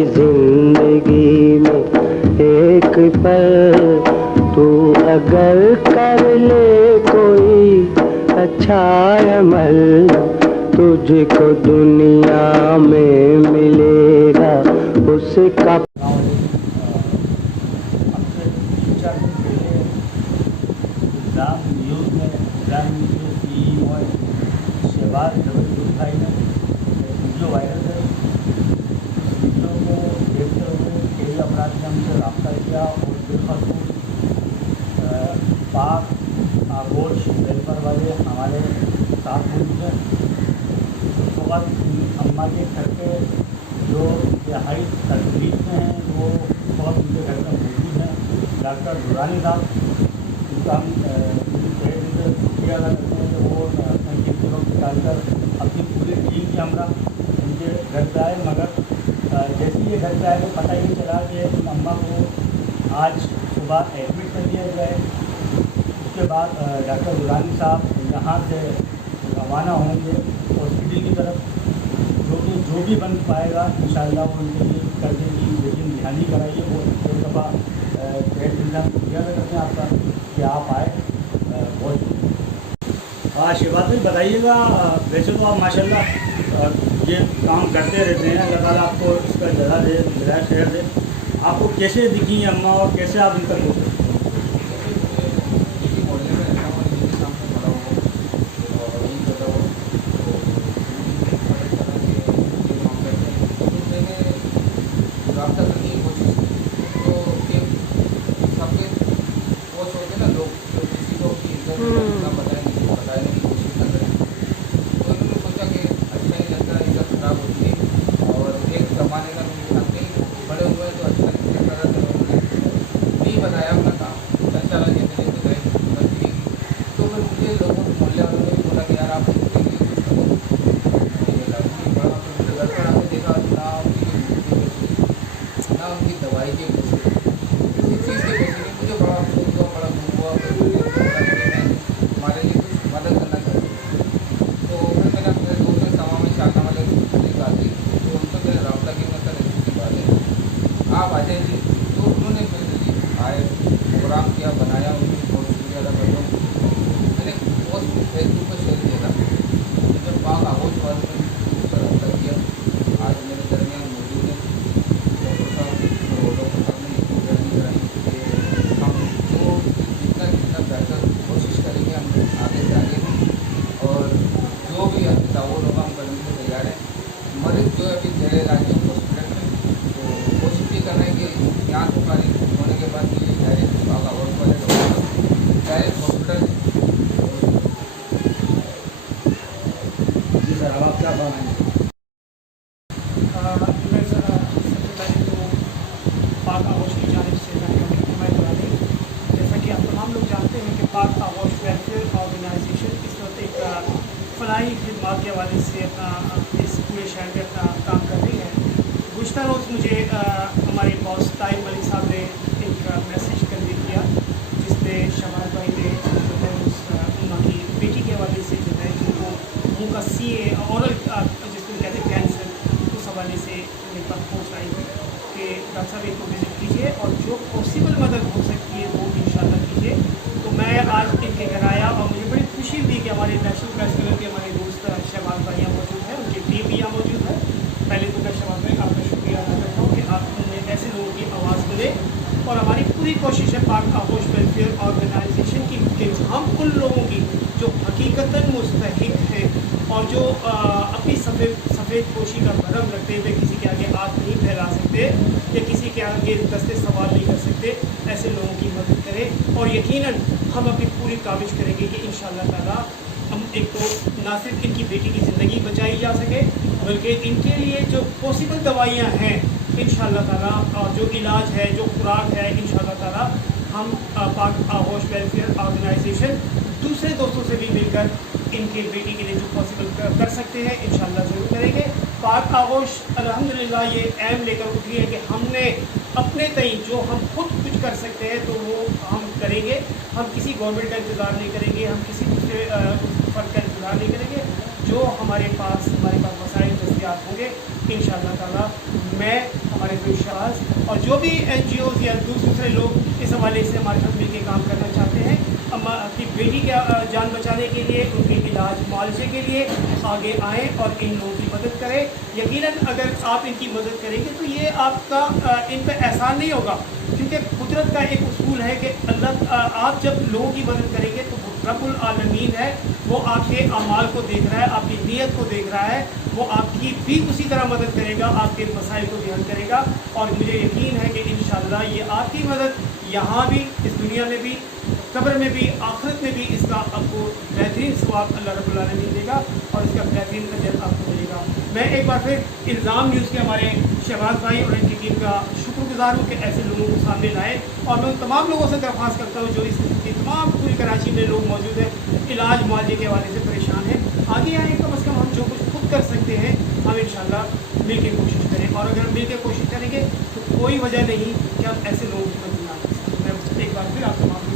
मेरी जिंदगी में एक पल तू अगर कर ले कोई अच्छा अमल, तुझको दुनिया में मिलेगा उसका। शहबाज जबरदस्त भाई ने वीडियो वायरल है। उस वीडियो को देखते हुए कई अपराध ने हमसे रब्ता किया और बिलखसूस पाक आगोश वेलफेयर वाले हमारे साथ पहुँचे। उस वक्त अम्मा के घर के जो इंतहाई तकलीफ में हैं वो उस वक्त उनके घर में मौजूद हैं। डॉक्टर दुरानी साहब, उनका हम शुक्रिया अदा करते हैं कि वो अपने कीमती वक्त निकालकर अपनी पूरी टीम के हमरा उनके घर पे आए। मगर जैसे ही ये घर पे आए तो पता ही नहीं चला कि अम्मा को आज सुबह एडमिट कर दिया जाए। उसके बाद डॉक्टर दुरानी साहब यहाँ से रवाना होंगे हॉस्पिटल की तरफ, जो भी बन पाएगा इंशाअल्लाह वो उनके लिए करने की लेकिन ध्यान कराइए। वो एक दफ़ा पेट इंसान शुक्रिया अदा करते हैं आपका कि आप आए। बहुत हाँ शहबाज भाई बताइएगा, वैसे तो आप माशाल्लाह ये काम करते रहते हैं, अल्लाह ताला आपको इसका जज़ा दे, हिदायत खैर दे। आपको कैसे दिखी अम्मा और कैसे आप इन तक पहुँचे? आप आ जाइए। तो उन्होंने फिर आए, प्रोग्राम किया, बनाया, उनकी बहुत शुक्रिया अदा करता हूँ। मैंने पोस्ट फेसबुक पर शेयर किया था, जब पाक आगोश वालों ने उसका रब्ता किया। आज मेरे दरमियान मौजूद है डॉक्टर साहब, और डॉक्टर साहब ने जर्नी कराई कि हम जो जितना बेहतर कोशिश करेंगे, हम आगे से आगे हैं और जो भी ताउन होगा हम करने को तैयार हैं। मरीज जो है अभी जेल इलाज है हॉस्पिटल में, तो कोशिश भी कर रहे हैं कि यहाँ से फारिग होने के बाद ये डायरेक्ट पाक आगोश वाले डॉक्टर डायरेक्ट हॉस्पिटल। जी सर, अब आप क्या बनाएंगे? मैं ज़रा सबसे पहले तो पाक आगोश की जानिब से मैं उम्मीद दी। जैसा कि आप तमाम लोग जानते हैं कि पाक आगोश वेलफेयर ऑर्गेनाइजेशन इस वक्त एक फलाही खिदमात के हवाले से इस पूरे शहर में अपना काम कर रही है। गुज़श्ता रोज़ मुझे हमारे बॉस ताइब मलिक साहब ने एक मैसेज कन्वे किया, जिसमें शहबाज भाई ने जो है उस अम्मा की बेटी के हवाले से जो है उनको मुँह का CA औरल जिसको कहते हैं कैंसर, उस हवाले से मेरे पास पोस्ट आई कि डॉक्टर साहब इनको विज़िट कीजिए और जो पॉसिबल मदद हो सकती है वो इंशाल्लाह कीजिए। तो मैं आज इनके घर आया और मुझे बड़ी खुशी हुई कि हमारे नेशनल प्रेस क्लब के हमारे दोस्त शहबाज भाई यहाँ मौजूद है, उनकी टीम भी यहाँ मौजूद है। पहले तो मैं शहबाज भाई आपका शुक्रिया अदा करता हूँ कि आपने ऐसे लोगों की आवाज़ मिले और हमारी पूरी कोशिश है पाक आगोश वेलफेयर ऑर्गेनाइजेशन की कि हम उन लोगों की जो हकीकतन मुस्तहिक हैं और जो अपनी सफ़ेद पोशी का भरम रखते हुए किसी के आगे हाथ नहीं फैला सकते या किसी के आगे दस्ते सवाल नहीं कर सकते, ऐसे लोगों की मदद करें। और यकीनन हम अपनी पूरी काविश करेंगे कि इंशाअल्लाह ताला हम एक तो ना सिर्फ इनकी बेटी की ज़िंदगी बचाई जा सके, बल्कि इनके लिए जो पॉसिबल दवाइयाँ हैं इंशाअल्लाह ताला और जो इलाज है, जो खुराक है, इंशाअल्लाह ताला हम पाक आगोश वेलफेयर ऑर्गेनाइजेशन दूसरे दोस्तों से भी मिलकर इनके बेटी के लिए जो पॉसिबल कर सकते हैं इंशाअल्लाह ज़रूर करेंगे। पाक आगोश अल्हम्दुलिल्लाह ये ऐम लेकर उठी है कि हमने अपने तई जो हम खुद कुछ कर सकते हैं तो वो हम करेंगे। हम किसी गवर्नमेंट का इंतज़ार नहीं करेंगे, हम किसी दूसरे फर्द का इंतज़ार नहीं करेंगे। जो हमारे पास वसाइल दस्तियाब होंगे इंशाअल्लाह ताला मैं हमारे दारुशाज और जो भी NGOs या दूसरे लोग इस हवाले से हमारे साथ मिलकर काम करना चाहते हैं, अम्मा की बेटी की जान बचाने के लिए, उनके इलाज मुआवजे के लिए आगे आएँ और इन लोगों की मदद करें। यकीनन अगर आप इनकी मदद करेंगे तो ये आपका इन पर एहसान नहीं होगा, क्योंकि कुदरत का एक उसूल है कि अल्लाह आप जब लोगों की मदद करेंगे तो रब्बुल आलमीन है वो आपके अमाल को देख रहा है, आपकी नीयत को देख रहा है, वो आपकी भी उसी तरह मदद करेगा, आपके मसाइल को भी हल करेगा। और मुझे यकीन है कि इंशाअल्लाह ये आपकी मदद यहाँ भी, इस दुनिया में भी, कब्र में भी, आखिरत में भी इसका आपको बेहतरीन सवाब अल्लाह रब्बुल आलमीन देगा और इसका बेहतरीन अजर आपको मिलेगा। मैं एक बार फिर इल्ज़ाम न्यूज़ के हमारे शहबाज भाई और इनकी टीम का शुक्रगुजार हूँ कि ऐसे लोगों को सामने लाए, और मैं उन तमाम लोगों से दरख्वास्त करता हूँ जो इस किस्म की तमाम पूरी कराची में लोग मौजूद हैं, इलाज मुआवजे के हवाले से परेशान हैं, आगे आए कम अज़ कम हम जो कुछ खुद कर सकते हैं हम इंशाअल्लाह मिल के कोशिश करें। और अगर हम मिल के कोशिश करेंगे तो कोई वजह नहीं कि हम ऐसे लोगों की मदद ना करें। मैं एक बार फिर आप तमाम